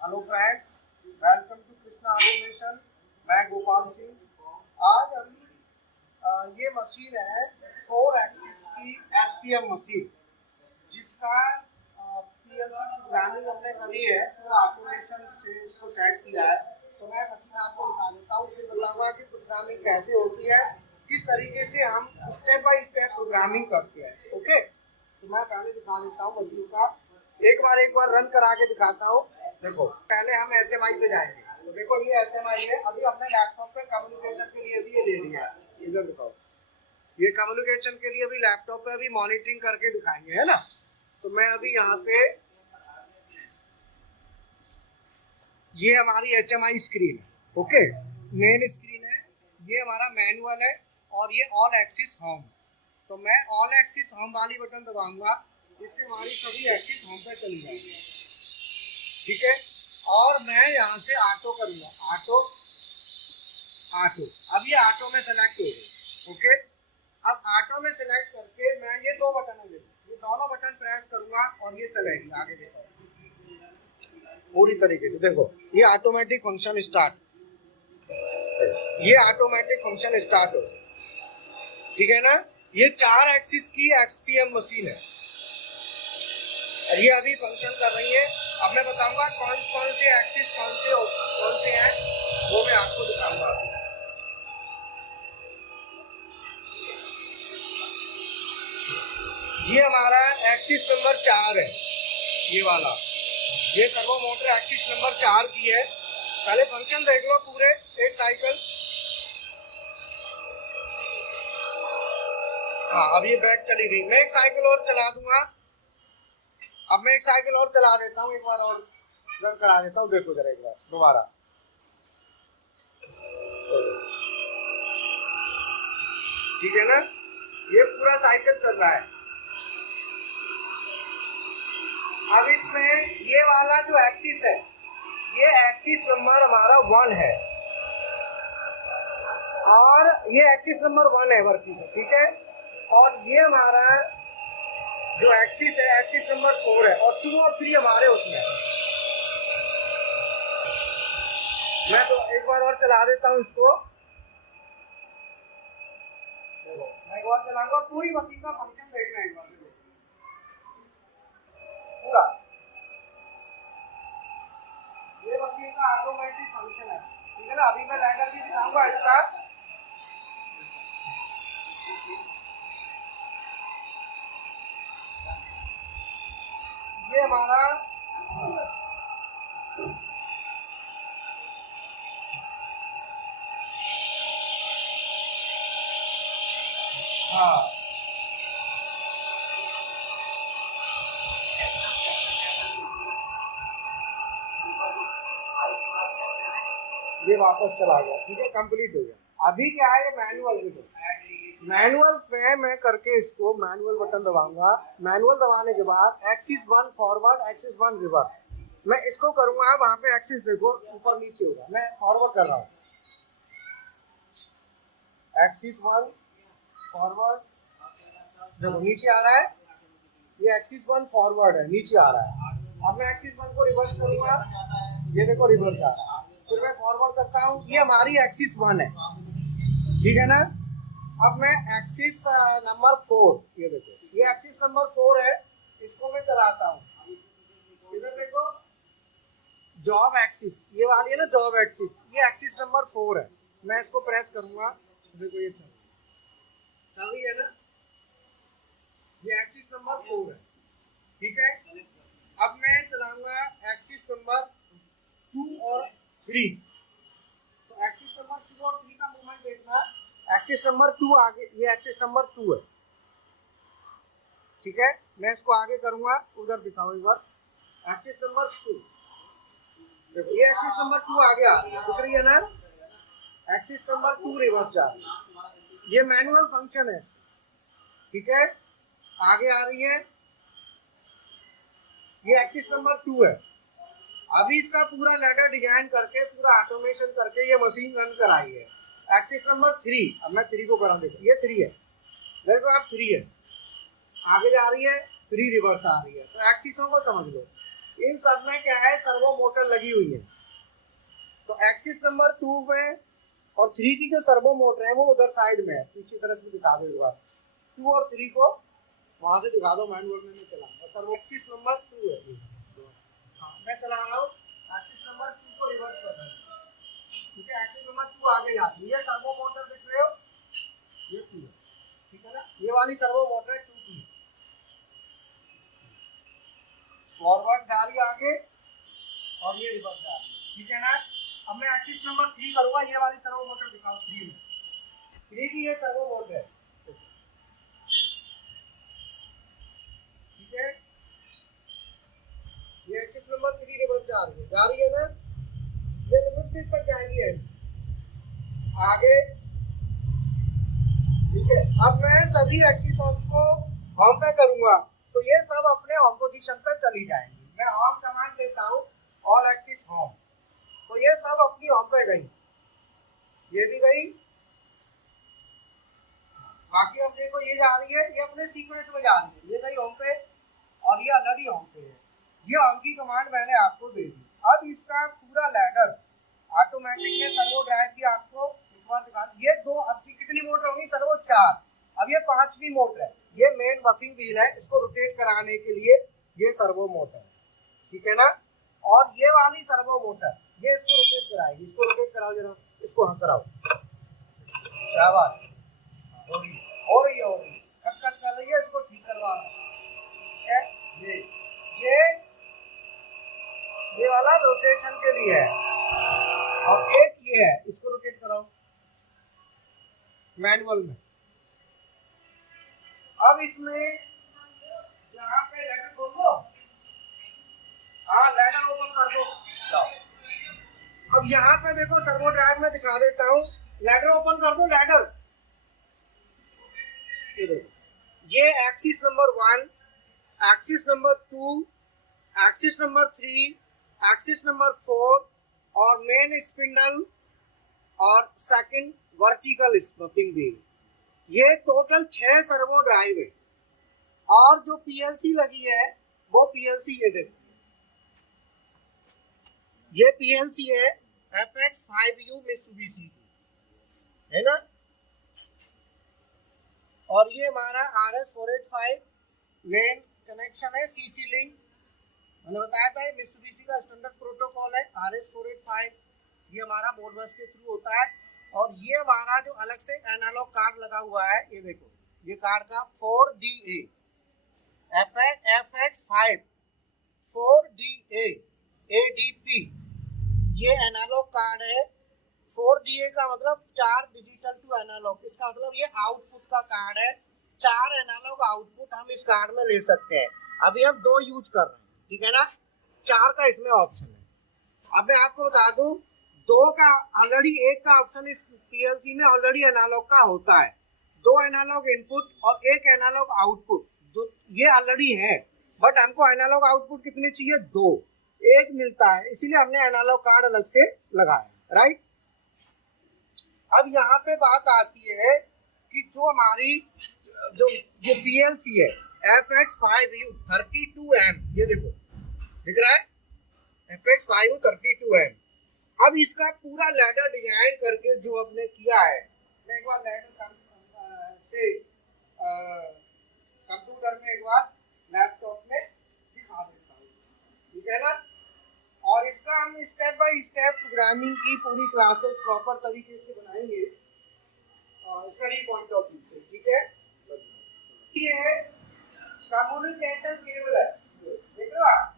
Hello friends, welcome to Krishna automation. मैं गोपाल सिंह। आज हम ये मशीन है 4 एक्सिस की एसपीएम मशीन, जिसका पीएलसी प्रोग्रामिंग हमने करी है, पूरा ऑटोमेशन से इसको सेट किया है। तो मैं मशीन आपको दिखा देता हूँ, फिर बताऊंगा कि प्रोग्रामिंग कैसे होती है, किस तरीके से हम स्टेप बाय स्टेप प्रोग्रामिंग करते हैं। ओके, तो मैं पहले दिखा देता हूँ मशीन का। एक बार रन करा के दिखाता हूँ। देखो, पहले हम एचएमआई पे जाएंगे। तो देखो, ये एचएमआई है। अभी हमने लैपटॉप पे कम्युनिकेशन के लिए भी ये ले लिया है। इधर दिखाओ, ये कम्युनिकेशन के लिए अभी लैपटॉप पे अभी मॉनिटरिंग करके दिखाएंगे, है ना। तो मैं अभी यहाँ पे, ये हमारी एचएमआई स्क्रीन है। ओके, मेन स्क्रीन है। ये हमारा मैनुअल है और ये ऑल एक्सिस होम। तो मैं ऑल एक्सिस होम वाली बटन दबाऊंगा, इससे हमारी सभी एक्सिस होम पे चली जाएगी। ठीक है, और मैं यहाँ से ऑटो करूंगा। ऑटो ऑटो, अब ये ऑटो में सेलेक्ट हो गई। ओके, अब ऑटो में सेलेक्ट करके मैं ये दो बटन है, ये दोनों बटन प्रेस करूंगा और ये चलेगी आगे। देखो पूरी तरीके से, देखो ये ऑटोमेटिक फंक्शन स्टार्ट, ये ऑटोमेटिक फंक्शन स्टार्ट हो। ठीक है ना, ये 4 एक्सिस की एक्सपीएम मशीन है और ये अभी फंक्शन कर रही है। अब मैं बताऊंगा कौन कौन से एक्सिस कौन से हैं, वो मैं आपको दिखाऊंगा। ये हमारा एक्सिस नंबर 4 है, ये वाला, ये सर्वो मोटर एक्सिस नंबर 4 की है। पहले फंक्शन देख लो पूरे, एक साइकिल। हाँ, अब ये बैक चली गई। मैं एक साइकिल और चला दूंगा। अब मैं एक साइकिल और चला देता हूँ, एक बार और रन करा देता हूँ। देखो जरा एक बार दोबारा, ठीक है ना, ये पूरा साइकिल चल रहा है। अब इसमें ये वाला जो एक्सिस है, ये एक्सिस नंबर हमारा 1 है और ये एक्सिस नंबर 1 है वर्किंग, ठीक है। और ये हमारा जो एक्सिस है, एक्सिस नंबर 4 है और 2 और 3 हमारे उसमें। मैं तो एक बार और चला देता हूँ इसको। मैं एक बार चलाऊंगा, पूरी मशीन का फंक्शन देखना है एक बार पूरा। ये मशीन का ऑटोमेटिक फंक्शन है, ठीक है ना। अभी मैं लाकर भी दिखाऊंगा इसका। ये हमारा हाँ, ये वापस चला गया, ठीक है, कंप्लीट हो गया। अभी क्या है, ये मैनुअल में, मैनुअल पे मैं करके इसको मैनुअल बटन दबाऊंगा। मैनुअल दबाने के बाद एक्सिस 1 फॉरवर्ड, एक्सिस 1 रिवर्स, मैं इसको करूंगा। वहां पे एक्सिस देखो ऊपर नीचे होगा, मैं फॉरवर्ड कर रहा हूँ। एक्सिस 1 फॉरवर्ड, देखो नीचे आ रहा है, ये एक्सिस 1 फॉरवर्ड है, नीचे आ रहा है। अब मैं एक्सिस 1 को रिवर्स करूंगा, ये देखो रिवर्स आ रहा है। फिर मैं फॉरवर्ड करता हूँ, ये हमारी एक्सिस 1 है, ठीक है ना। अब मैं एक्सिस नंबर 4, ये देखो ये एक्सिस नंबर 4 है, इसको मैं चलाता हूँ। इधर देखो जॉब एक्सिस, ये वाली है ना जॉब एक्सिस, ये एक्सिस नंबर 4 है। मैं इसको प्रेस करूंगा, देखो ये चल रही है ना, ये एक्सिस नंबर 4 है, ठीक है। अब मैं चलाऊंगा एक्सिस नंबर 2 और 3। तो एक्सिस नंबर 2 और 3 का मूवमेंट देखना। एक्सिस नंबर 2 आगे, ये एक्सिस नंबर 2 है, ठीक है। मैं इसको आगे करूंगा, उधर दिखाऊं एक बार। एक्सिस नंबर 2, देखो ये एक्सिस नंबर 2 आगे आ रही है, दिख रही है ना। एक्सिस नंबर 2 रिवर्स जा रही है। ये मैनुअल फंक्शन है, ठीक है। आगे आ रही है, ये एक्सिस नंबर 2 है। अभी इसका पूरा लैडर डिजाइन करके, पूरा ऑटोमेशन करके ये मशीन रन कराई है। एक्सिस नंबर 3, अब मैं 3 को करा, देखो ये 3 है, देखो आप 3 है, आगे जा रही है, 3 रिवर्स आ रही है। तो एक्सिसों को समझ लो, इन सब में क्या है, सर्वो मोटर लगी हुई है। तो एक्सिस नंबर 2 में और 3 की जो सर्वो मोटर है वो उधर साइड में है, पीछे तरफ से दिखा दो एक बार। 2 और 3 को वहां से दिखा दो, मैनुअल में नहीं चला सर्वो। एक्सिस नंबर 2 है, हाँ मैं चला रहा हूँ। एक्सिस नंबर 2 को रिवर्स कर रहा हूँ, ठीक है। एक्सिस नंबर 2 आगे जाती है, ये सर्वो मोटर दिख रहे हो, ये 2 है, ठीक है ना। ये वाली सर्वो मोटर है 2 की, फॉरवर्ड जा रही है आगे और ये रिवर्स जा रही है, ठीक है ना। अब मैं एक्सिस नंबर 3 करूंगा, ये वाली सर्वो मोटर दिखाओ 3 में, 3 की ये सर्वो मोटर है, ठीक है। ये एक्सिस नंबर 3 रिवर्स जा रही है ना, ये लिमिट स्विच तक जाएगी है आगे, ठीक है। अब मैं सभी एक्सिस को होम पे करूंगा तो ये सब अपने होम पोजीशन पर चली जाएंगी। मैं होम कमांड देता हूँ, ऑल एक्सिस होम, तो ये सब अपनी होम पे गई, ये भी गई। बाकी अब देखो ये जा रही है, ये अपने सीक्वेंस में जा रही है, ये गई होम पे और ये ऑलरेडी होम पे है। ये होम की कमांड मैंने आपको दे दी। अब इसका पूरा लैडर ऑटोमेटिक में सर्वो ड्राइव की आपको एक बार दिखा, ये 2 अब कितनी मोटर होगी, सर्वो 4, अब ये 5वीं मोटर है। ये मेन बफिंग व्हील है, इसको रोटेट कराने के लिए ये सर्वो मोटर, ठीक है ना। और ये वाली सर्वो मोटर ये इसको रोटेट कराएगी, इसको रोटेट कराओ जरा, इसको हाँ कराओ, शाबाश, हो रही है, कट कर रही है, इसको ठीक करवा, ठीक है। ये वाला रोटेशन के लिए है, और एक ये है, इसको रोटेट कराओ मैनुअल में। अब इसमें यहाँ पे लैडर खोल दो, हाँ लैडर ओपन कर दो, लाओ। अब यहाँ पे देखो सर्वो ड्राइव में दिखा देता हूँ, लैडर ओपन कर दो, लैडर ये axis number 1, axis number 2, axis number 3, axis number 4 और मेन स्पिंडल और सेकंड वर्टिकल स्पिन व्हील, ये टोटल 6 सर्वो ड्राइव है। और जो पीएलसी लगी है वो पीएलसी ये देखो, ये पीएलसी है FX5U मित्सुबिशी है ना। और ये हमारा RS485 मेन कनेक्शन है, सीसी लिंक मैंने बताया था, मित्सुबिशी का स्टैंडर्ड प्रोटोकॉल है RS485, ये हमारा मोडबस के थ्रू होता है। और ये हमारा जो अलग से एनालॉग कार्ड लगा हुआ है, ये देखो, ये कार्ड का 4DA FX5 4DA ADP, ये एनालॉग कार्ड है। 4DA का मतलब 4 डिजिटल टू एनालॉग, इसका मतलब ये आउटपुट का कार्ड है, 4 एनालॉग आउटपुट हम इस कार्ड में ले सकते हैं। अभी हम 2 यूज कर रहे हैं, ठीक है ना, 4 का इसमें ऑप्शन है। अब मैं आपको बता दूं, 2 का ऑलरेडी, 1 का ऑप्शन इस पीएलसी में ऑलरेडी एनालॉग का होता है, 2 एनालॉग इनपुट और 1 एनालॉग आउटपुट, ये ऑलरेडी है। बट हमको एनालॉग आउटपुट कितने चाहिए, 2, 1 मिलता है, इसीलिए हमने एनालॉग कार्ड अलग से लगाया, राइट। अब यहाँ पे बात आती है कि जो हमारी जो पीएलसी है FX5U 32M, ये देखो दिख रहा है FX5U 32M। अब इसका पूरा लैडर डिजाइन करके जो आपने किया है, मैं एक बार लैडर से कंप्यूटर में एक बार लैपटॉप में दिखा देता हूँ, ठीक है ना। और इसका हम स्टेप बाय स्टेप प्रोग्रामिंग की पूरी क्लासेस प्रॉपर तरीके से बनाएंगे स्टडी पॉइंट ऑफ व्यू से, ठीक है। ये कम्युनिकेशन केबल है, देख रहे हो आप,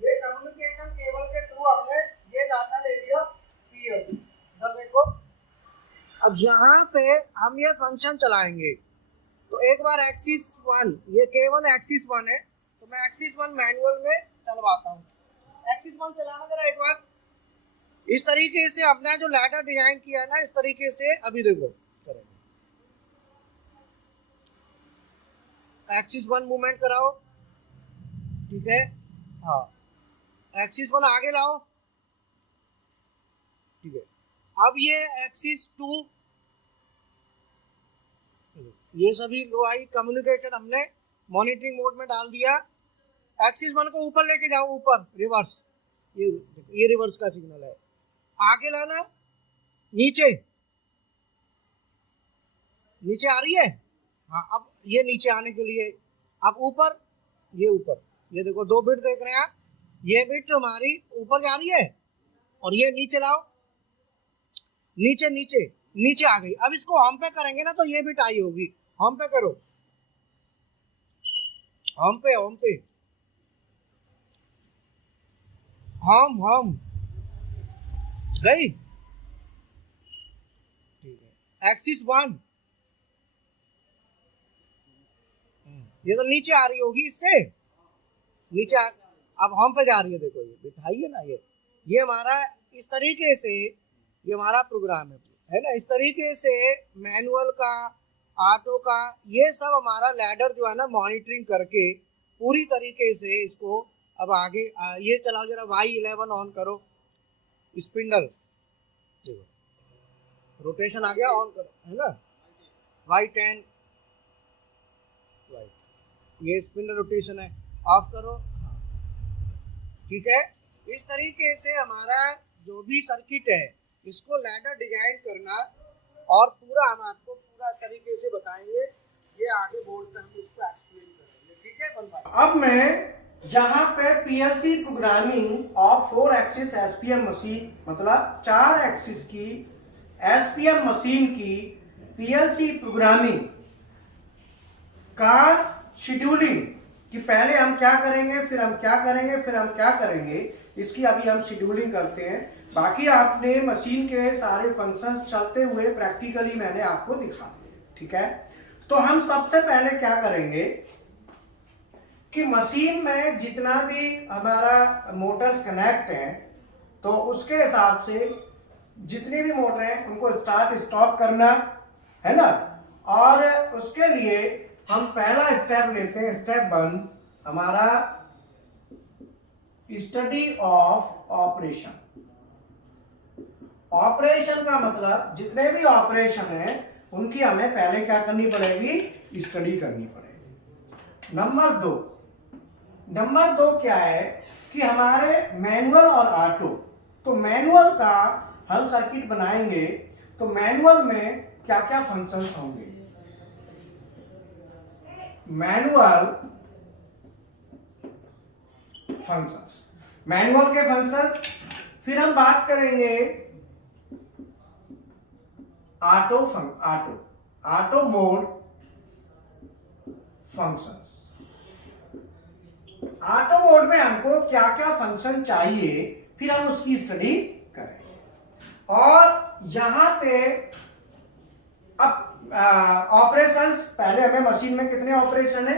ये कम्युनिकेशन केबल के थ्रू हमने ये डाटा ले लिया पीएलसी, इधर देखो। अब यहाँ पे हम ये फंक्शन चलाएंगे, तो एक बार एक्सिस 1, ये केवल एक्सिस 1 है, तो मैं एक्सिस 1 मैनुअल में चलवाता हूँ। एक्सिस 1 चलाना जरा एक बार, इस तरीके से हमने जो लैडर डिजाइन किया है ना, इस तरीके से अभी देखो करेंगे। एक्सिस 1 मूवमेंट कराओ, ठीक है, हाँ एक्सिस 1 आगे लाओ, ठीक है। अब ये एक्सिस 2, ये सभी लो आई कम्युनिकेशन हमने मॉनिटरिंग मोड में डाल दिया। एक्सिस 1 को ऊपर लेके जाओ, ऊपर रिवर्स, ये रिवर्स का सिग्नल है। आगे लाना, नीचे, नीचे आ रही है। हाँ, अब ये नीचे आने के लिए, अब ऊपर, ये ऊपर, ये देखो 2 बिट देख रहे हैं आप, ये बिट हमारी ऊपर जा रही है और ये नीचे लाओ, नीचे नीचे नीचे आ गई। अब इसको होम पे करेंगे ना तो ये बिट आई होगी। होम पे करो, होम पे, होम पे, होम होम गई, ठीक है। एक्सिस 1 ये तो नीचे आ रही होगी, इससे नीचे अब होम पे जा रही है, देखो ये बिठाइए ना, ये हमारा इस तरीके से, ये हमारा प्रोग्राम है ना। इस तरीके से मैनुअल का, ऑटो का, ये सब हमारा लैडर जो है ना मॉनिटरिंग करके पूरी तरीके से इसको अब आगे ये चलाओ जरा, Y11 ऑन करो, स्पिंडल रोटेशन आ गया, ऑन करो, है ना। Y10 ये स्पिंडल रोटेशन है, ऑफ करो, हाँ ठीक है। इस तरीके से हमारा जो भी सर्किट है इसको लैडर डिजाइन करना, और पूरा हम आपको पूरा तरीके से बताएंगे, ये आगे बोर्ड पे हम इसको एक्सप्लेन करेंगे, ठीक है बंदा। अब मैं जहाँ पे PLC programming of 4 axis SPM machine, मतलब 4 एक्सिस की एसपीएम मशीन की पीएलसी प्रोग्रामिंग का शेड्यूलिंग, कि पहले हम क्या करेंगे, फिर हम क्या करेंगे, फिर हम क्या करेंगे, इसकी अभी हम शेड्यूलिंग करते हैं। बाकी आपने मशीन के सारे फंक्शंस चलते हुए प्रैक्टिकली मैंने आपको दिखा दिए, ठीक है। तो हम सबसे पहले क्या करेंगे कि मशीन में जितना भी हमारा मोटर्स कनेक्ट हैं, तो उसके हिसाब से जितनी भी मोटर हैं उनको स्टार्ट स्टॉप करना है ना। और उसके लिए हम पहला स्टेप लेते हैं, स्टेप 1 हमारा स्टडी ऑफ ऑपरेशन। ऑपरेशन का मतलब जितने भी ऑपरेशन है उनकी हमें पहले क्या करनी पड़ेगी, स्टडी करनी पड़ेगी। नंबर दो क्या है कि हमारे मैनुअल और ऑटो, तो मैनुअल का हम सर्किट बनाएंगे तो मैनुअल में क्या क्या फंक्शंस होंगे, मैनुअल फंक्शंस, मैनुअल के फंक्शंस। फिर हम बात करेंगे auto mode functions. Auto mode में हमको क्या क्या फंक्शन चाहिए, फिर हम उसकी स्टडी करेंगे। और यहां पे अब ऑपरेशंस, पहले हमें मशीन में कितने ऑपरेशन है,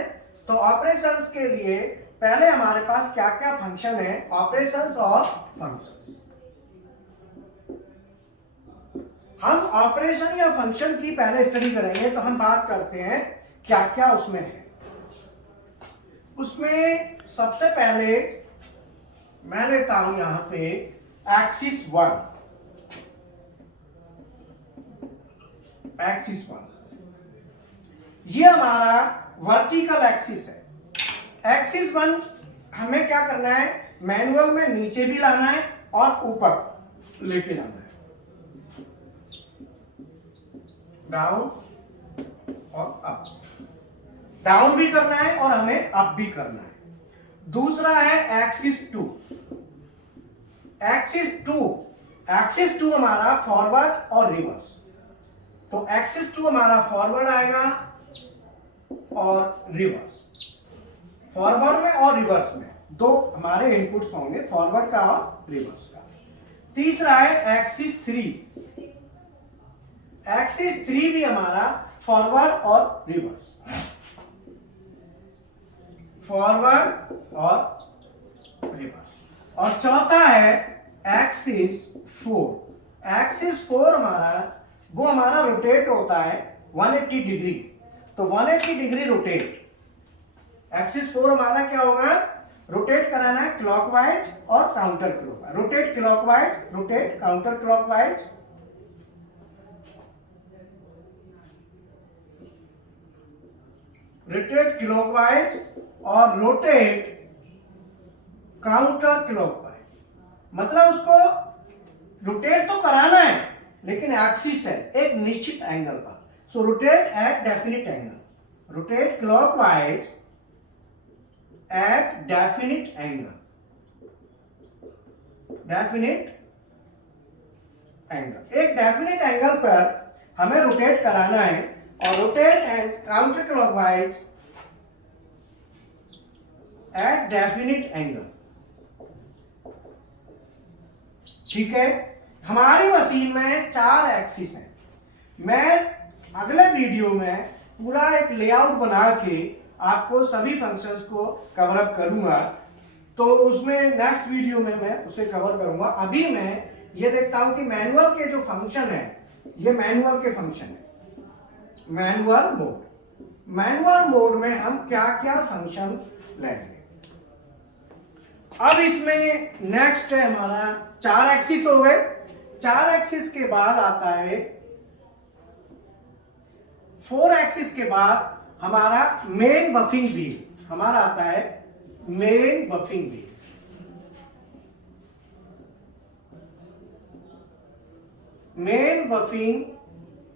तो ऑपरेशंस के लिए पहले हमारे पास क्या क्या फंक्शन है, ऑपरेशंस और फंक्शन। हम ऑपरेशन या फंक्शन की पहले स्टडी करेंगे, तो हम बात करते हैं क्या क्या उसमें है। उसमें सबसे पहले मैं लेता हूं यहां पे एक्सिस 1। एक्सिस 1 ये हमारा वर्टिकल एक्सिस है। एक्सिस 1 हमें क्या करना है, मैनुअल में नीचे भी लाना है और ऊपर लेके जाना है, डाउन और अप, डाउन भी करना है और हमें अप भी करना है। दूसरा है एक्सिस 2। एक्सिस 2 हमारा फॉरवर्ड और रिवर्स, तो एक्सिस 2 हमारा फॉरवर्ड आएगा और रिवर्स। फॉरवर्ड में और रिवर्स में दो हमारे इनपुट्स होंगे, फॉरवर्ड का और रिवर्स का। तीसरा है एक्सिस 3। एक्सिस 3 भी हमारा फॉरवर्ड और रिवर्स, फॉरवर्ड और रिवर्स। और चौथा है एक्सिस 4। एक्सिस 4 वो हमारा रोटेट होता है 180 डिग्री, तो 180 डिग्री रोटेट। एक्सिस 4 हमारा क्या होगा, रोटेट कराना है क्लॉकवाइज और counter clockwise, rotate clockwise, rotate counter clockwise. Rotate clockwise और रोटेट काउंटर क्लॉकवाइज, मतलब उसको रोटेट तो कराना है लेकिन एक्सिस है एक निश्चित एंगल पर। So rotate at definite angle, rotate clockwise at definite angle, definite angle, एक डेफिनिट एंगल पर हमें रोटेट कराना है और rotate and counter clockwise at definite angle. ठीक है, हमारी मशीन में 4 एक्सिस हैं। मैं अगले वीडियो में पूरा एक लेआउट बना के आपको सभी फंक्शंस को कवर अप करूंगा, तो उसमें नेक्स्ट वीडियो में मैं उसे कवर करूंगा। अभी मैं ये देखता हूं कि मैनुअल के जो फंक्शन है, ये मैनुअल के फंक्शन है, मैनुअल मोड, मैनुअल मोड में हम क्या क्या फंक्शन लेंगे। अब इसमें नेक्स्ट है हमारा 4 एक्सिस हो गए। 4 एक्सिस के बाद आता है 4 एक्सिस के बाद हमारा मेन बफिंग व्हील, हमारा आता है main buffing wheel. Main buffing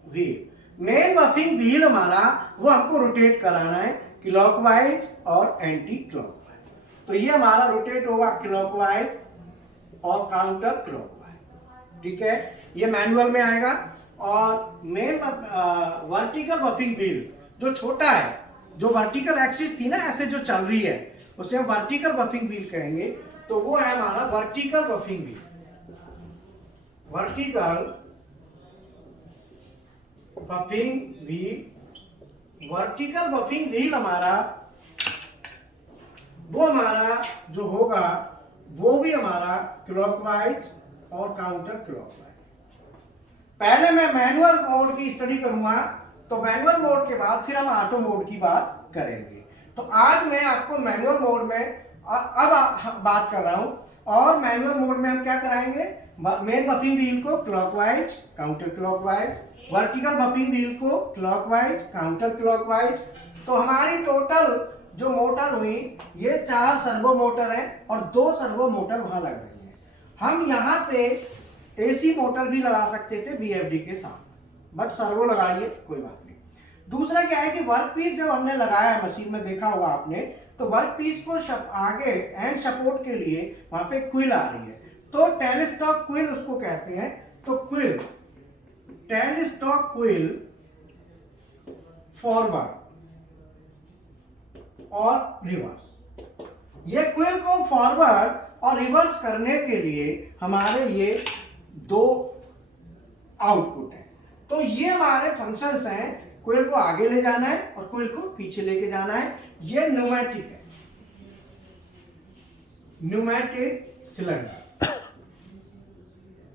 wheel, main buffing wheel हमारा वो हमको रोटेट कराना है क्लॉकवाइज और एंटी क्लॉकवाइज। तो ये हमारा रोटेट होगा क्लॉकवाइज और काउंटर क्लॉकवाइज। ठीक है, ये मैनुअल में आएगा। और मेन वर्टिकल बफिंग व्हील जो छोटा है, जो वर्टिकल एक्सिस थी ना ऐसे जो चल रही है, उसे हम वर्टिकल बफिंग व्हील कहेंगे। तो वो है हमारा vertical buffing wheel, vertical buffing wheel. Vertical buffing wheel हमारा जो होगा वो भी हमारा क्लॉकवाइज और काउंटर क्लॉकवाइज। पहले मैं मैनुअल मोड की स्टडी करूंगा, तो मैनुअल मोड के बाद फिर हम ऑटो मोड की बात करेंगे। तो आज मैं आपको मैनुअल मोड में अब बात कर रहा हूं। और मैनुअल मोड में हम क्या कराएंगे, मेन बफिंग व्हील को clockwise counter clockwise, vertical buffing wheel को क्लॉकवाइज काउंटर क्लॉकवाइज। तो हमारी टोटल जो मोटर हुई ये 4 सर्वो मोटर है और 2 सर्वो मोटर वहां लग रही है। हम यहाँ पे एसी मोटर भी लगा सकते थे बीएफडी के साथ, बट सर्वो लगाइए कोई बात नहीं। दूसरा क्या है कि वर्क पीस जब हमने लगाया है मशीन में, देखा होगा आपने, तो वर्क पीस को आगे एंड सपोर्ट के लिए वहां पे क्विल आ रही है, तो टेलस्टॉक क्विल उसको कहते हैं। तो क्विल, टेलस्टॉक क्विल फॉरवर्ड और रिवर्स, ये क्विल को फॉरवर्ड और रिवर्स करने के लिए हमारे ये 2 आउटपुट हैं। तो ये हमारे फंक्शंस हैं, क्विल को आगे ले जाना है और क्विल को पीछे लेके जाना है। ये न्यूमेटिक है, न्यूमेटिक सिलेंडर,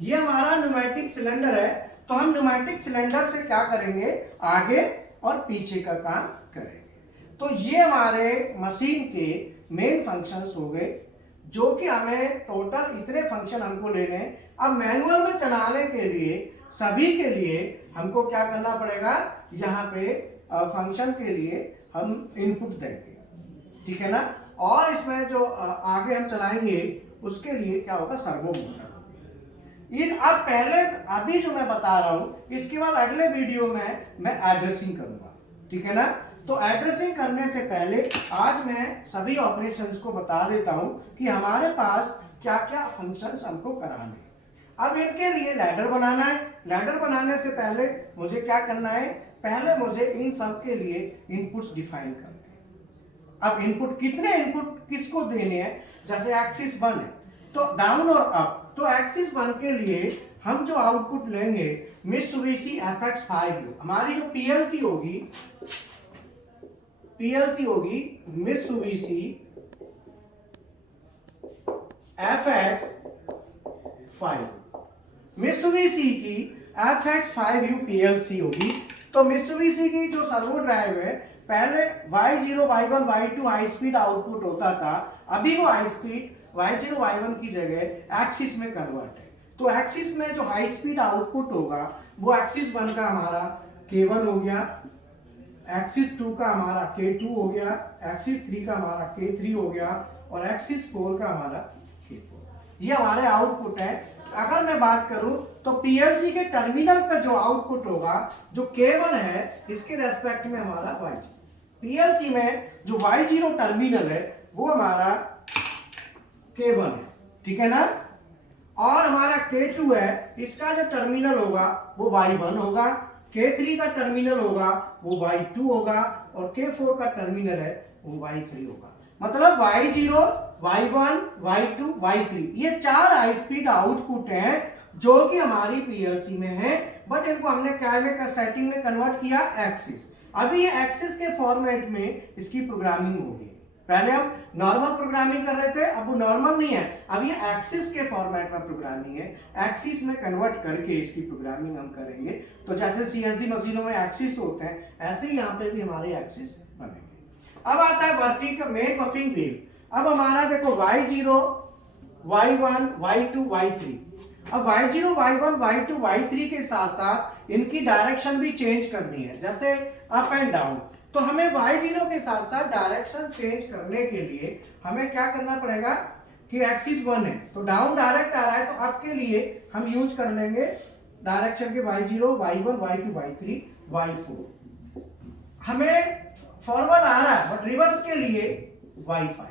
ये हमारा न्यूमेटिक सिलेंडर है। तो हम न्यूमेटिक सिलेंडर से क्या करेंगे, आगे और पीछे का काम करेंगे। तो ये हमारे मशीन के मेन फंक्शंस हो गए, जो कि हमें टोटल इतने फंक्शन हमको लेने हैं। अब मैनुअल में चलाने के लिए सभी के लिए हमको क्या करना पड़ेगा, यहाँ पे फंक्शन के लिए हम इनपुट देंगे, ठीक है ना। और इसमें जो आगे हम चलाएंगे उसके लिए क्या होगा, सर्वो मोटर होगी। ये अब पहले अभी जो मैं बता रहा हूँ, इसके बाद अगले वीडियो में मैं एड्रेसिंग करूंगा, ठीक है ना। तो एड्रेसिंग करने से पहले आज मैं सभी ऑपरेशंस को बता देता हूं कि हमारे पास क्या क्या फंक्शंस हमको कराने हैं। अब इनके लिए लैडर बनाना है। लैडर बनाने से पहले मुझे क्या करना है, पहले मुझे इन सब के लिए इनपुट्स डिफाइन करने हैं। अब इनपुट कितने इनपुट किसको देने हैं, जैसे एक्सिस 1 है तो डाउन और अप। तो एक्सिस 1 के लिए हम जो आउटपुट लेंगे मित्सुबिशी FX5U, हमारी जो पीएलसी होगी मित्सुबिशी FX5, मित्सुबिशी की FX5U पीएलसी होगी। तो मित्सुबिशी की जो सर्वो ड्राइव है, पहले Y0 Y1 Y2 high speed output होता था, अभी वो हाई स्पीड Y0 Y1 की जगह एक्सिस में कन्वर्ट है। तो एक्सिस में जो हाई स्पीड आउटपुट होगा वो एक्सिस 1 का हमारा K1 हो गया, एक्सिस 2 का हमारा K2 हो गया, एक्सिस 3 का हमारा K3 हो गया और एक्सिस 4 का हमारा K4। ये हमारे आउटपुट है। अगर मैं बात करूं तो पीएलसी के टर्मिनल का जो आउटपुट होगा, जो K1 है, इसके रेस्पेक्ट में हमारा Y0। पीएलसी में जो Y0 टर्मिनल है वो हमारा K1 है, ठीक है ना। और हमारा K2 है, इसका जो टर्मिनल होगा वो Y1 होगा, K3 का टर्मिनल होगा वो Y2 होगा और K4 का टर्मिनल है वो Y3 होगा। मतलब Y0, Y1, Y2, Y3 ये 4 हाई स्पीड आउटपुट हैं जो कि हमारी पीएलसी में है, बट इनको हमने क्या में सेटिंग में कन्वर्ट किया एक्सिस। अभी ये एक्सिस के फॉर्मेट में इसकी प्रोग्रामिंग होगी। पहले हम नॉर्मल प्रोग्रामिंग कर रहे थे, अब वो नॉर्मल नहीं है, अब ये एक्सिस के फॉर्मेट में प्रोग्रामिंग है। एक्सिस में कन्वर्ट करके इसकी प्रोग्रामिंग हम करेंगे। तो जैसे सीएनसी मशीनों में एक्सिस होते हैं, ऐसे ही यहाँ पे भी हमारे एक्सिस बनेंगे। अब आता है वर्टिकल मेन बफिंग व्हील। अब हमारा देखो Y0, Y1, Y2, Y3। अब Y0, Y1, Y2, Y3 के साथ साथ इनकी डायरेक्शन भी चेंज करनी है, जैसे अप एंड डाउन। तो हमें Y0 के साथ साथ डायरेक्शन चेंज करने के लिए हमें क्या करना पड़ेगा कि एक्सिस 1 है तो डाउन डायरेक्ट आ रहा है, तो अब के लिए हम यूज कर लेंगे डायरेक्शन के Y0, Y1, Y2, Y3, Y4। हमें फॉरवर्ड आ रहा है बट रिवर्स के लिए Y5,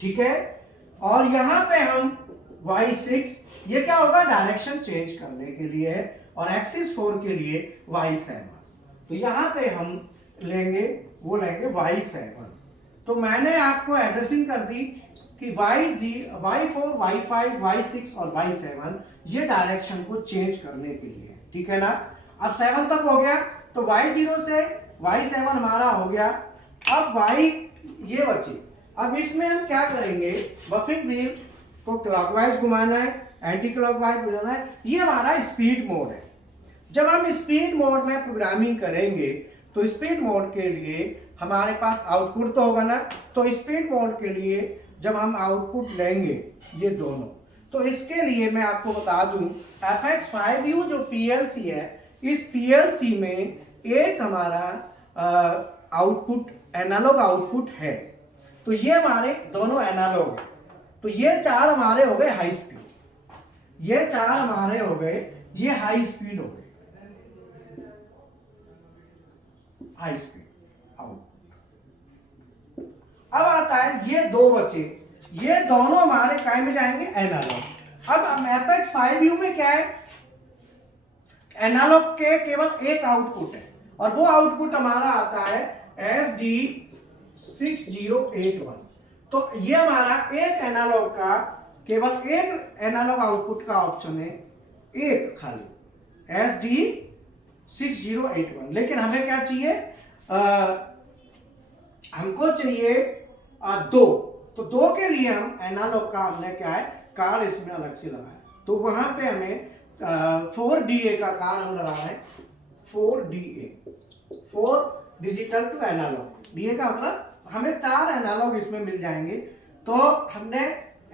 ठीक है। और यहां पे हम Y6, ये क्या होगा डायरेक्शन चेंज करने के लिए है, और एक्सिस 4 के लिए Y7। तो यहां पे हम लेंगे Y7। तो मैंने आपको एड्रेसिंग कर दी कि Y4, Y5, Y6 और Y7 ये डायरेक्शन को चेंज करने के लिए, ठीक है ना। अब 7 तक हो गया, तो Y0 से Y7 हमारा हो गया। अब Y ये बचे। अब इसमें हम क्या करेंगे, बफिंग व्हील को क्लॉकवाइज घुमाना है, एंटी क्लॉकवाइज घुमाना है। ये हमारा स्पीड मोड है। जब हम स्पीड मोड में प्रोग्रामिंग करेंगे तो स्पीड मोड के लिए हमारे पास आउटपुट तो होगा ना, तो स्पीड मोड के लिए जब हम आउटपुट लेंगे ये दोनों, तो इसके लिए मैं आपको बता दूं FX5U जो पीएलसी है, इस पीएलसी में एक हमारा आउटपुट एनालॉग आउटपुट है। तो ये हमारे दोनों एनालॉग है। तो ये 4 हमारे हो गए हाई स्पीड, ये 4 हमारे हो गए, ये हाई स्पीड हो गए, हाई स्पीड आउट। अब आता है ये 2 बचे, ये दोनों हमारे काय में जाएंगे एनालॉग। अब FX5U में क्या है, एनालॉग के केवल एक आउटपुट है और वो आउटपुट हमारा आता है SD6081। तो ये हमारा एक एनालॉग का केवल एक एनालॉग आउटपुट का ऑप्शन है, एक खाली SD6081। लेकिन हमें क्या चाहिए, हमको चाहिए 2। तो 2 के लिए हम एनालॉग का हमने क्या है कार्ड इसमें अलग से लगाया। तो वहां पे हमें 4DA का कार्ड हम लगा रहे हैं, 4DA, 4 digital to analogue. DA का मतलब हमें 4 एनालॉग इसमें मिल जाएंगे। तो हमने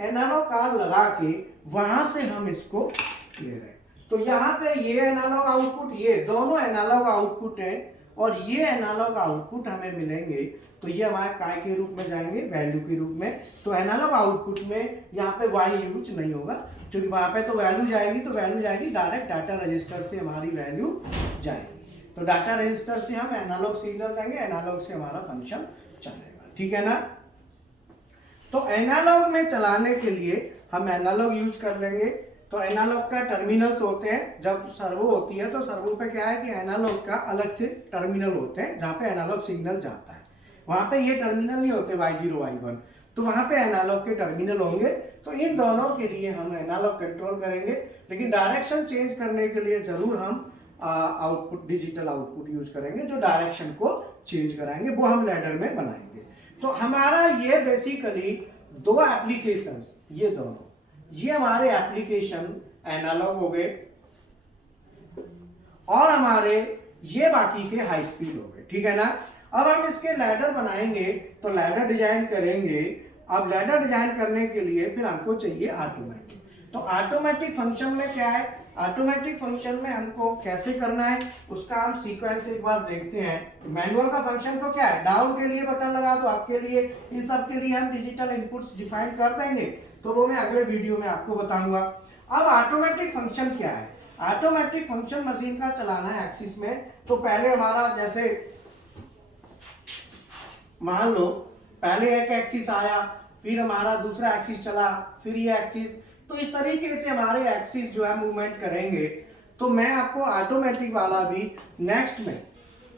एनालॉग कार्ड लगा के वहां से हम इसको ले रहे हैं। तो यहाँ पे ये एनालॉग आउटपुट, ये दोनों एनालॉग आउटपुट है और ये एनालॉग आउटपुट हमें मिलेंगे। तो ये हमारे काय के रूप में जाएंगे, वैल्यू के रूप में। तो एनालॉग आउटपुट में यहाँ पे Y यूज नहीं होगा, क्योंकि वहां पे तो वैल्यू जाएगी, तो वैल्यू जाएगी डायरेक्ट डाटा रजिस्टर से हमारी वैल्यू जाएगी। तो डाटा रजिस्टर से हम एनालॉग सिग्नल देंगे, एनालॉग से हमारा फंक्शन चलेगा, ठीक है ना। तो एनालॉग में चलाने के लिए हम एनालॉग यूज कर लेंगे। तो एनालॉग का टर्मिनल्स होते हैं, जब सर्वो होती है तो सर्वो पे क्या है कि एनालॉग का अलग से टर्मिनल होते हैं जहाँ पे एनालॉग सिग्नल जाता है। वहां पे ये टर्मिनल नहीं होते Y0, Y1, तो वहां पे एनालॉग के टर्मिनल होंगे। तो इन दोनों के लिए हम एनालॉग कंट्रोल करेंगे, लेकिन डायरेक्शन चेंज करने के लिए जरूर हम आउटपुट, डिजिटल आउटपुट यूज करेंगे जो डायरेक्शन को चेंज कराएंगे, वो हम लैडर में बनाएंगे। तो हमारा ये बेसिकली 2 एप्लीकेशंस, ये दोनों, ये हमारे एप्लीकेशन एनालॉग हो गए और हमारे ये बाकी के हाई स्पीड हो गए, ठीक है ना। अब हम इसके लैडर बनाएंगे, तो लैडर डिजाइन करेंगे। अब लैडर डिजाइन करने के लिए फिर हमको चाहिए ऑटोमेटिक। तो ऑटोमेटिक फंक्शन में क्या है, ऑटोमेटिक फंक्शन में हमको कैसे करना है उसका हम सीक्वेंस एक बार देखते हैं। मैनुअल का फंक्शन तो क्या है, डाउन के लिए बटन लगा दो, आपके लिए इन सब के लिए हम डिजिटल इनपुट्स डिफाइन कर देंगे, तो वो मैं अगले वीडियो में आपको बताऊंगा। अब ऑटोमेटिक फंक्शन क्या है? ऑटोमेटिक फंक्शन मशीन का चलाना है एक्सिस में। तो पहले हमारा जैसे मान लो पहले एक एक्सिस आया, फिर हमारा दूसरा एक्सिस चला, फिर ये एक्सिस, तो इस तरीके से हमारे एक्सिस जो है मूवमेंट करेंगे। तो मैं आपको ऑटोमेटिक वाला भी नेक्स्ट में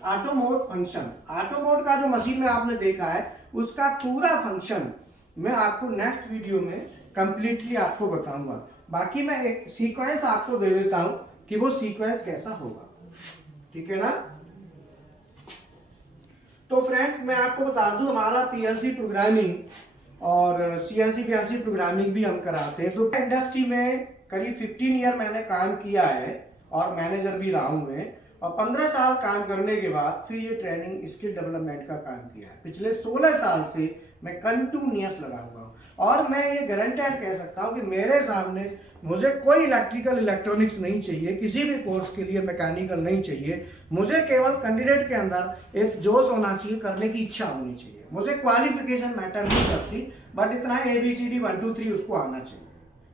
auto mode function, auto mode का जो मशीन में आपने देखा है उसका पूरा फंक्शन मैं आपको नेक्स्ट वीडियो में कंप्लीटली आपको बताऊंगा। बाकी मैं एक सीक्वेंस आपको दे देता हूं कि वो सीक्वेंस कैसा होगा, ठीक है ना। तो फ्रेंड मैं आपको बता दूं हमारा पीएलसी प्रोग्रामिंग और सीएनसी पीएलसी प्रोग्रामिंग भी हम कराते हैं। तो इंडस्ट्री में करीब 15 ईयर मैंने काम किया है और मैनेजर भी रहा हूं मैं, और 15 साल काम करने के बाद फिर ये ट्रेनिंग स्किल डेवलपमेंट का काम किया है। पिछले 16 साल से मैं कंटिन्यूअस लगा हुआ हूँ और मैं ये गारंटेड कह सकता हूँ कि मेरे सामने मुझे कोई इलेक्ट्रिकल इलेक्ट्रॉनिक्स नहीं चाहिए, किसी भी कोर्स के लिए मैकेनिकल नहीं चाहिए। मुझे केवल कैंडिडेट के अंदर एक जोश होना चाहिए, करने की इच्छा होनी चाहिए। मुझे क्वालिफिकेशन मैटर नहीं करती, बट इतना ABCD 1 2 3 उसको आना चाहिए,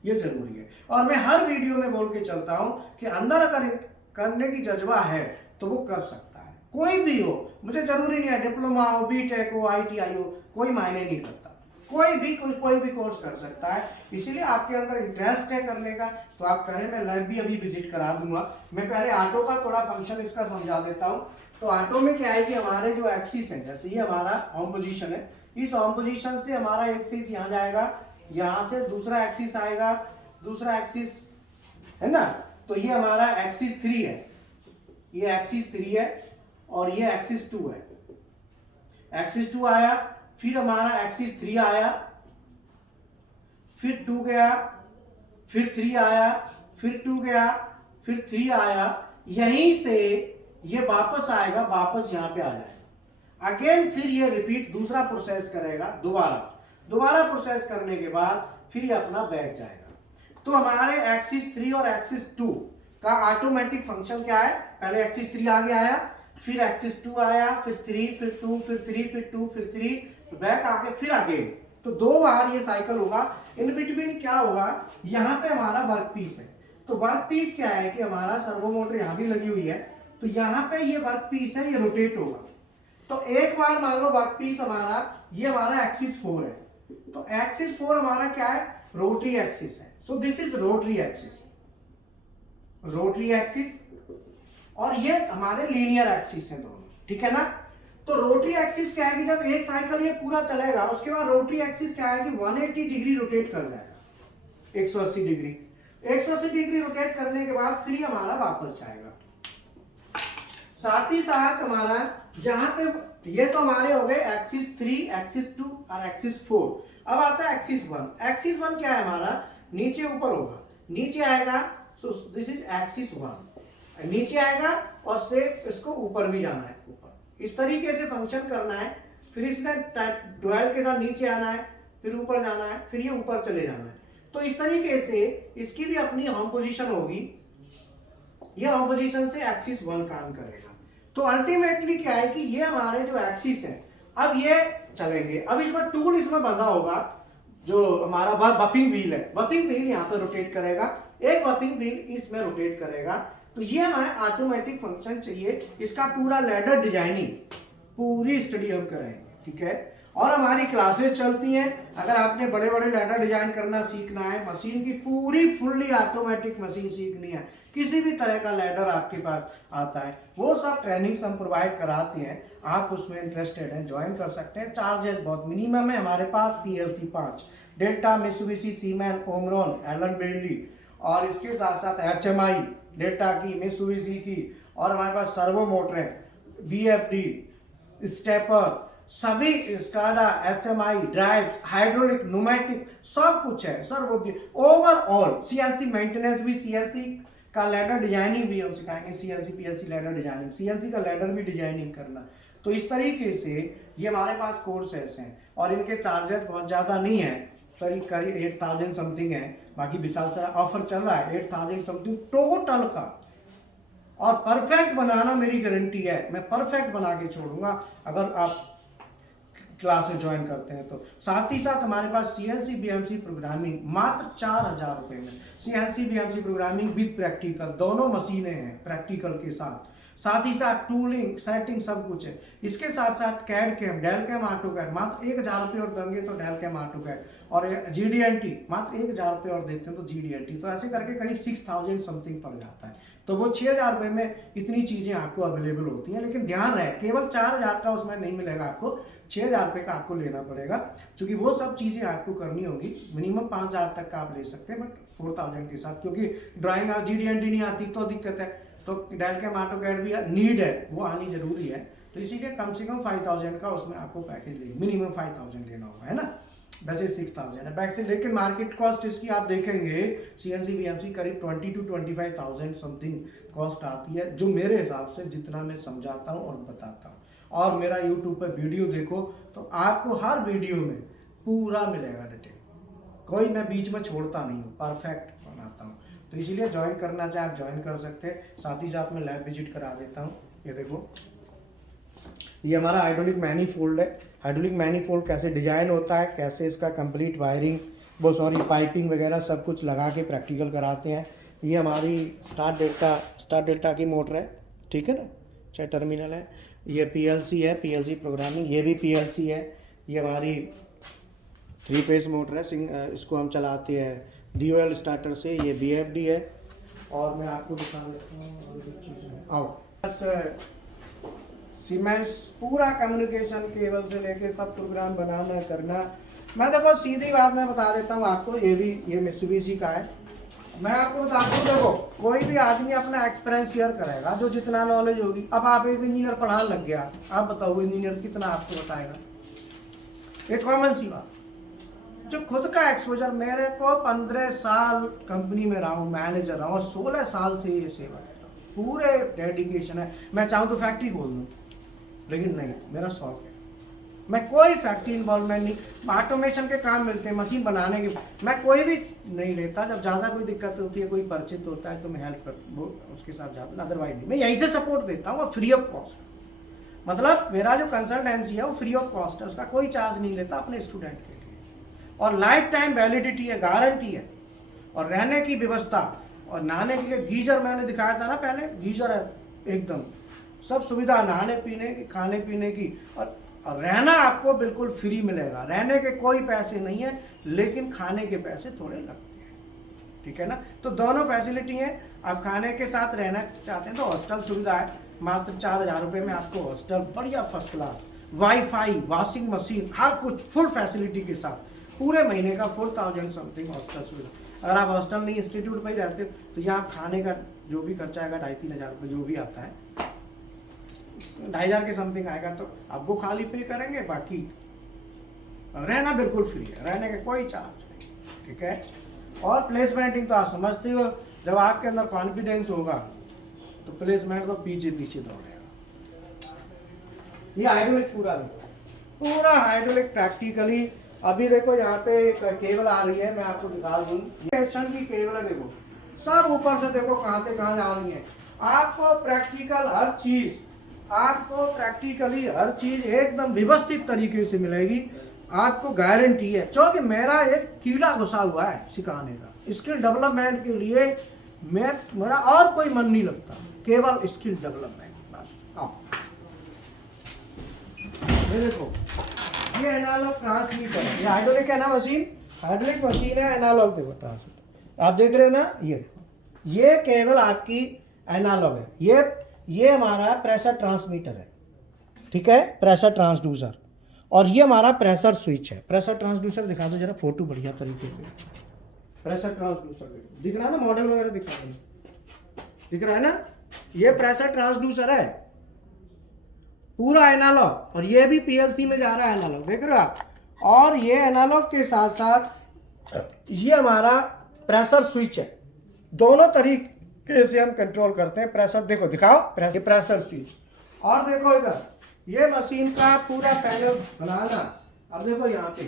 ये जरूरी है। और मैं हर वीडियो में बोल के चलता हूँ कि अंदर अगर करने की जज्बा है तो वो कर सकता है, कोई भी हो। मुझे जरूरी नहीं है डिप्लोमा हो, बीटेक हो, ITI हो, कोई मायने नहीं करता। कोई भी कोर्स कर सकता है। इसीलिए आपके अंदर इंटरेस्ट है करने का तो आप करें। मैं लैब भी अभी विजिट करा दूंगा। मैं पहले ऑटो का थोड़ा फंक्शन इसका समझा देता हूँ। तो ऑटो में क्या है कि हमारे जो एक्सिस है, जैसे ये हमारा होम पोजीशन है, इस होम पोजीशन से हमारा एक्सिस यहाँ जाएगा, यहाँ से दूसरा एक्सिस आएगा, दूसरा एक्सिस है ना। तो ये हमारा एक्सिस 3 है, ये एक्सिस 3 है और ये एक्सिस 2 है। एक्सिस 2 आया, फिर हमारा एक्सिस 3 आया, फिर 2 गया, फिर 3 आया, फिर 2 गया, फिर 3 आया। यहीं से ये वापस आएगा, वापस यहां पे आ जाएगा अगेन। फिर ये रिपीट दूसरा प्रोसेस करेगा, दोबारा प्रोसेस करने के बाद फिर ये अपना बैठ जाएगा। तो हमारे एक्सिस 3 और एक्सिस 2 का ऑटोमेटिक फंक्शन क्या है? पहले एक्सिस 3 आगे आया, फिर एक्सिस 2 आया, फिर 3, फिर 2, फिर 3, फिर 2, फिर 3, बैक आके फिर आगे। तो 2 बार ये साइकिल होगा। इन बिटवीन क्या होगा, यहाँ पे हमारा वर्क पीस है। तो वर्क पीस क्या है कि हमारा सर्वो मोटर यहाँ भी लगी हुई है, तो यहाँ पे ये वर्क पीस है, ये रोटेट होगा। तो एक बार मान लो वर्क पीस हमारा, ये हमारा एक्सिस 4 है, तो एक्सिस 4 हमारा क्या है? रोटरी एक्सिस है। So this is rotary axis, rotary axis, और ये हमारे लीनियर एक्सिस है दोनों, ठीक है ना। तो रोटरी एक्सिस क्या है कि जब एक साइकिल ये पूरा चलेगा उसके बाद रोटरी एक्सिस क्या है कि 180 डिग्री रोटेट कर जाएगा, 180 डिग्री। 180 डिग्री रोटेट करने के बाद फिर हमारा वापस जाएगा। साथ ही साथ हमारा जहां पे ये तो हमारे हो गए एक्सिस 3, एक्सिस 2 और एक्सिस 4। अब आता है एक्सिस 1। एक्सिस 1 क्या है हमारा? नीचे ऊपर होगा, नीचे आएगा। सो दिस इज एक्सिस 1, नीचे आएगा और से इसको ऊपर भी जाना है, ऊपर इस तरीके से फंक्शन करना है। फिर इसने 12 के साथ नीचे आना है, फिर ऊपर जाना है, फिर ये ऊपर चले जाना है। तो इस तरीके से इसकी भी अपनी होम पोजीशन होगी, ये होम पोजीशन से एक्सिस 1 काम करेगा। तो अल्टीमेटली क्या है कि ये हमारे जो एक्सिस है अब ये चलेंगे। अब इसमें टूल इसमें बंधा होगा, जो हमारा बफिंग व्हील है, बफिंग व्हील यहाँ पे रोटेट करेगा, एक बफिंग व्हील इसमें रोटेट करेगा। तो ये हमारे ऑटोमेटिक फंक्शन चाहिए। इसका पूरा लैडर डिजाइनिंग पूरी स्टडी हम करेंगे, ठीक है। और हमारी क्लासेस चलती हैं। अगर आपने बड़े बड़े लैडर डिजाइन करना सीखना है, मशीन की पूरी फुल्ली ऑटोमेटिक मशीन सीखनी है, किसी भी तरह का लैडर आपके पास आता है, वो सब ट्रेनिंग्स हम प्रोवाइड कराते हैं। आप उसमें इंटरेस्टेड हैं, ज्वाइन कर सकते हैं। चार्जेस बहुत मिनिमम है हमारे पास। PLC 5, डेल्टा, मित्सुबिशी, सीमेन, ओमरॉन, एलन बेडली, और इसके साथ साथ HMI, डेल्टा की, मित्सुबिशी की, और हमारे पास सर्वो मोटरें, BFD, स्टेपर, सभी SCADA, HMI, drives, hydraulic, pneumatic, सब कुछ है सर। वो भी ओवरऑल CNC मेंटेनेंस भी, CNC का लैडर डिजाइनिंग भी हम सिखाएंगे। CNC PLC ladder designing, CNC का लैडर भी डिजाइनिंग करना। तो इस तरीके से ये हमारे पास कोर्सेस हैं और इनके चार्जेस बहुत ज़्यादा नहीं है। करीब 8000 समथिंग है, बाकी विशाल सर ऑफर चल रहा है 8000 समथिंग टोटल का। और परफेक्ट बनाना मेरी गारंटी है, मैं परफेक्ट बना के छोड़ूंगा अगर आप क्लासेस ज्वाइन करते हैं तो। साथ ही साथ हमारे पास CNC BMC प्रोग्रामिंग मात्र 4000 रुपये में, CNC BMC programming with practical, दोनों मशीनें हैं प्रैक्टिकल के साथ ही साथ टूलिंग सेटिंग सब कुछ है। इसके साथ साथ CAD CAM, Delcam, AutoCAD मात्र 1000 रुपये और देंगे तो डेल कैम ऑटोकैड, और GD&T मात्र 1000 रुपये और देते हैं तो GD&T, तो ऐसे करके करीब 6000 समथिंग पड़ जाता है। तो वो 6000 रुपये में इतनी चीज़ें आपको अवेलेबल होती हैं। लेकिन ध्यान रहे केवल 4000 का उसमें नहीं मिलेगा आपको, 6000 रुपये का आपको लेना पड़ेगा, क्योंकि वो सब चीज़ें आपको करनी होगी। मिनिमम 5000 तक का आप ले सकते हैं, बट 4000 के साथ, क्योंकि ड्राइंग GD&T नहीं आती तो दिक्कत है, तो डेल कैम ऑटोकैड भी नीड है, वो आनी जरूरी है। तो इसीलिए कम से कम 5000 का उसमें आपको पैकेज लेना, मिनिमम 5000 लेना होगा, है ना। वैसे 6000 है बैक से, लेकिन मार्केट कॉस्ट इसकी आप देखेंगे CNC BMC करीब 20 to 25,000 समथिंग कॉस्ट आती है, जो मेरे हिसाब से जितना मैं समझाता हूँ और बताता हूँ। और मेरा YouTube पर वीडियो देखो तो आपको हर वीडियो में पूरा मिलेगा डिटेल, कोई मैं बीच में छोड़ता नहीं हूँ, परफेक्ट बनाता हूँ। तो इसीलिए ज्वाइन करना चाहे आप ज्वाइन कर सकते हैं। साथ ही साथ मैं लैब विजिट करा देता हूँ। ये देखो, ये हमारा हाइड्रोलिक मैनीफोल्ड है। हाइड्रोलिक मैनीफोल्ड कैसे डिजाइन होता है, कैसे इसका कंप्लीट वायरिंग पाइपिंग वगैरह सब कुछ लगा के प्रैक्टिकल कराते हैं। ये हमारी स्टार डेल्टा की मोटर है, ठीक है ना, 6 टर्मिनल है। ये PLC है, PLC प्रोग्रामिंग, ये भी PLC है। ये हमारी 3 फेज मोटर है, इसको हम चलाते हैं DOL स्टार्टर से। ये BFD है, और मैं आपको दिखा देता हूँ, आओ। सीमेंस पूरा कम्युनिकेशन केबल से लेके सब प्रोग्राम बनाना करना। मैं देखो सीधी बात मैं बता देता हूँ आपको, ये मित्सुबिशी का है। मैं आपको बता दूँ, देखो कोई भी आदमी अपना एक्सपीरियंस शेयर करेगा, जो जितना नॉलेज होगी। अब आप एक इंजीनियर पढ़ाने लग गया, आप बताओ इंजीनियर कितना आपको बताएगा, एक कॉमन सी बात। जो खुद का एक्सपोजर, मेरे को 15 साल कंपनी में रहा हूँ, मैनेजर रहा हूँ, 16 साल से ये सेवा है, पूरे डेडिकेशन है। मैं चाहूँ तो फैक्ट्री खोल दूँ, लेकिन नहीं, मेरा शौक है। मैं कोई फैक्ट्री इन्वॉल्वमेंट नहीं, ऑटोमेशन के काम मिलते हैं, मशीन बनाने के, मैं कोई भी नहीं लेता। जब ज़्यादा कोई दिक्कत होती है, कोई परिचित होता है तो मैं हेल्प कर वो उसके साथ जाता, अदरवाइज नहीं। मैं यहीं से सपोर्ट देता हूँ, और फ्री ऑफ कॉस्ट। मतलब मेरा जो कंसल्टेंसी है वो फ्री ऑफ कॉस्ट है, उसका कोई चार्ज नहीं लेता अपने स्टूडेंट के लिए। और लाइफ टाइम वैलिडिटी है, गारंटी है। और रहने की व्यवस्था, और नहाने के लिए गीजर मैंने दिखाया था ना पहले, गीजर है एकदम, सब सुविधा नहाने पीने की, खाने पीने की। और रहना आपको बिल्कुल फ्री मिलेगा, रहने के कोई पैसे नहीं है, लेकिन खाने के पैसे थोड़े लगते हैं, ठीक है ना। तो दोनों फैसिलिटी हैं। आप खाने के साथ रहना चाहते हैं तो हॉस्टल सुविधा है, मात्र 4000 रुपये में आपको हॉस्टल बढ़िया first class, wifi, washing machine, हर कुछ फुल फैसिलिटी के साथ, पूरे महीने का 4000 समथिंग हॉस्टल सुविधा। अगर आप हॉस्टल नहीं इंस्टीट्यूट पर ही रहते तो यहाँ खाने का जो भी खर्चा आएगा 2500-3000 रुपये जो भी आता है, 2500 के समथिंग आएगा, तो आप वो खाली पे करेंगे, बाकी रहना बिल्कुल फ्री है, रहने का कोई चार्ज नहीं, ठीक है। और प्लेसमेंटिंग तो आप समझते हो, जब आपके अंदर कॉन्फिडेंस होगा तो प्लेसमेंट तो पीछे पीछे दौड़ेगा। ये हाइड्रोलिक पूरा हाइड्रोलिक प्रैक्टिकली। अभी देखो यहाँ पे केबल आ रही है, मैं आपको दिखा दूँ, की केबल है, देखो सब ऊपर से देखो कहाँ से कहाँ जा रही है। आपको प्रैक्टिकली हर चीज एकदम व्यवस्थित तरीके से मिलेगी, आपको गारंटी है। क्योंकि मेरा एक कीड़ा घुसा हुआ है सिखाने का, स्किल डेवलपमेंट के लिए मेरा और कोई मन नहीं लगता, केवल स्किल डेवलपमेंट बस। आओ ये देखो, ये एनालॉग ट्रांसमीटर है, ये हाइड्रोलिक है ना मशीन, हाइड्रोलिक मशीन है, एनालॉग देखो ट्रांसमीटर, आप देख रहे हो ना, ये केवल आपकी एनालॉग है। ये हमारा प्रेशर ट्रांसमीटर है, ठीक है, प्रेशर ट्रांसड्यूसर। और ये हमारा प्रेशर स्विच है। प्रेशर ट्रांसड्यूसर दिखा दो जरा फोटो बढ़िया तरीके से। प्रेशर ट्रांसड्यूसर दिख रहा है ना, मॉडल वगैरह दिख रहा है ना, ये प्रेशर ट्रांसड्यूसर है, पूरा एनालॉग। और ये भी PLC में जा रहा है एनालॉग, देख रहे हो आप। और ये एनालॉग के साथ साथ ये हमारा प्रेशर स्विच है, दोनों तरीके से हम कंट्रोल करते हैं। प्रेशर देखो, दिखाओ प्रेशर स्विच। और देखो इधर ये मशीन का पूरा पैनल बनाना। अब देखो यहाँ पे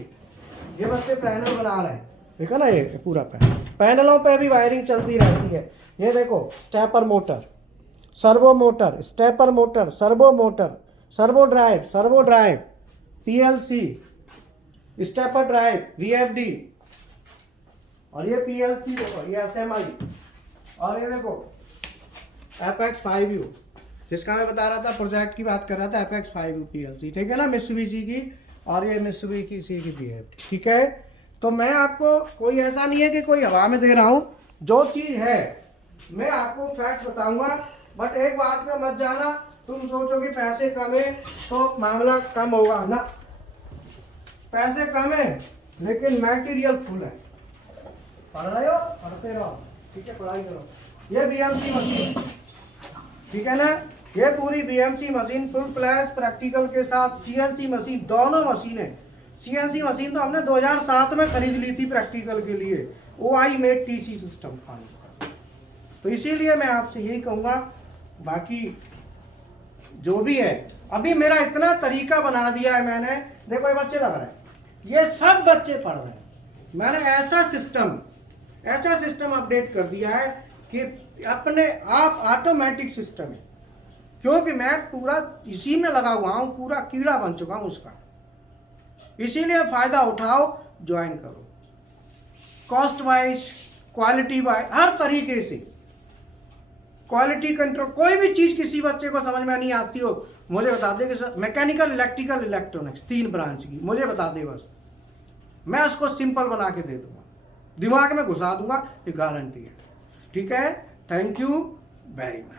ये बच्चे पैनल बना रहे हैं, ठीक है ना, ये पूरा पैनलों पे भी वायरिंग चलती रहती है। ये देखो stepper motor, servo motor, stepper motor, servo motor, servo drive, PLC, stepper drive, VFD, और ये पीएलसी देखो, ये एसएमआई, और ये देखो एपेक्स 5U, जिसका मैं बता रहा था, प्रोजेक्ट की बात कर रहा था, एपेक्स 5U पीएलसी, ठीक है ना, मित्सुबिशी की, और ये मित्सुबिशी की वीएफडी, ठीक है। तो मैं आपको कोई ऐसा नहीं है कि कोई हवा में दे रहा हूँ, जो चीज़ है मैं आपको फैक्ट बताऊंगा। बट एक बात में मत जाना, तुम सोचो कि पैसे कम है तो मामला कम होगा ना, पैसे कम है लेकिन मटेरियल फुल है। पढ़ रहे हो, पढ़ते रहो, ठीक है, पढ़ाई करो। ये बीएमसी मशीन, ठीक है ना, ये पूरी BMC machine full flash practical के साथ, सीएनसी मशीन, दोनों मशीनें। सीएनसी मशीन तो हमने 2007 में खरीद ली थी प्रैक्टिकल के लिए, ओआई मेड टीसी सिस्टम खाने का। तो इसीलिए मैं आपसे यही कहूँगा, बाकी जो भी है, अभी मेरा इतना तरीका बना दिया है मैंने, देखो ये बच्चे लग रहे हैं, ये सब बच्चे पढ़ रहे हैं, मैंने ऐसा सिस्टम अपडेट कर दिया है कि अपने आप ऑटोमेटिक सिस्टम है, क्योंकि मैं पूरा इसी में लगा हुआ हूँ, पूरा कीड़ा बन चुका हूँ उसका। इसीलिए फ़ायदा उठाओ, ज्वाइन करो, कॉस्ट वाइज, क्वालिटी वाइज, हर तरीके से क्वालिटी कंट्रोल। कोई भी चीज़ किसी बच्चे को समझ में नहीं आती हो, मुझे बता दे कि sir mechanical, electrical, electronics 3 branch की, मुझे बता दे बस, मैं उसको सिंपल बना के दे दूंगा, दिमाग में घुसा दूंगा, ये गारंटी है, ठीक है। Thank you very much.